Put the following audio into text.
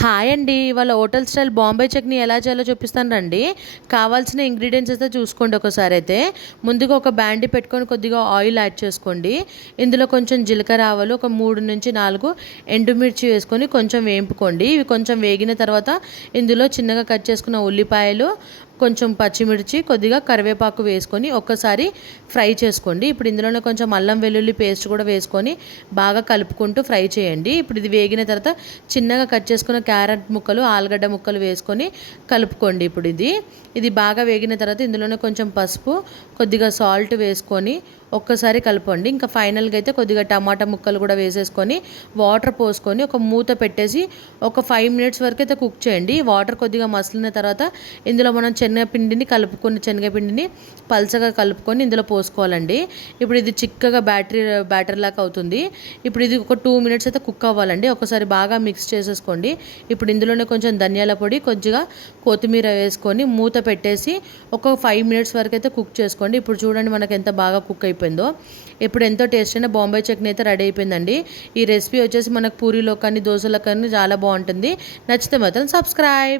Hi అండి. ఇవాళ hotel style Bombay chutney ఎలా చేయాలో చూపిస్తాను రండి. కావాల్సిన ఇంగ్రీడియంట్స్ అయితే చూసుకోండి ఒకసారి అయితే. ముందుగా ఒక బాండీ పెట్టుకొని కొద్దిగా ఆయిల్ యాడ్ చేసుకోండి. ఇందులో కొంచెం జీలకర్ర ఆవాలు ఒక 3-4 ఎండుమిర్చి వేసుకొని కొంచెం వేపుకోండి. ఇవి కొంచెం వేగిన తర్వాత ఇందులో చిన్నగా కట్ చేసుకున్న ఉల్లిపాయలు, కొంచెం పచ్చిమిర్చి, కొద్దిగా కరివేపాకు వేసుకొని ఒక్కసారి ఫ్రై చేసుకోండి. ఇప్పుడు ఇందులోనే కొంచెం అల్లం వెల్లుల్లి పేస్ట్ కూడా వేసుకొని బాగా కలుపుకుంటూ ఫ్రై చేయండి. ఇప్పుడు ఇది వేగిన తర్వాత చిన్నగా కట్ చేసుకున్న క్యారెట్ ముక్కలు, ఆలుగడ్డ ముక్కలు వేసుకొని కలుపుకోండి. ఇప్పుడు ఇది బాగా వేగిన తర్వాత ఇందులోనే కొంచెం పసుపు, కొద్దిగా సాల్ట్ వేసుకొని ఒక్కసారి కలపండి. ఇంకా ఫైనల్గా అయితే కొద్దిగా టమాటా ముక్కలు కూడా వేసేసుకొని వాటర్ పోసుకొని ఒక మూత పెట్టేసి ఒక 5 మినిట్స్ వరకు అయితే కుక్ చేయండి. వాటర్ కొద్దిగా మసిలిన తర్వాత ఇందులో మనం శనగపిండిని పల్చగా కలుపుకొని ఇందులో పోసుకోవాలండి. ఇప్పుడు ఇది చిక్కగా బ్యాటర్ లాగా అవుతుంది. ఇప్పుడు ఇది ఒక 2 మినిట్స్ అయితే కుక్ అవ్వాలండి. ఒకసారి బాగా మిక్స్ చేసేసుకోండి. ఇప్పుడు ఇందులోనే కొంచెం ధనియాల పొడి, కొద్దిగా కొత్తిమీర వేసుకొని మూత పెట్టేసి ఒక 5 మినిట్స్ వరకు అయితే కుక్ చేసుకోండి. ఇప్పుడు చూడండి మనకు ఎంత బాగా కుక్ అయిపోయిందో. ఇప్పుడు ఎంతో టేస్ట్ అయిన బాంబే చట్నీ అయితే రెడీ అయిపోయిందండి. ఈ రెసిపీ వచ్చేసి మనకు పూరీలో కానీ దోశలో కానీ చాలా బాగుంటుంది. నచ్చితే మాత్రం సబ్స్క్రైబ్.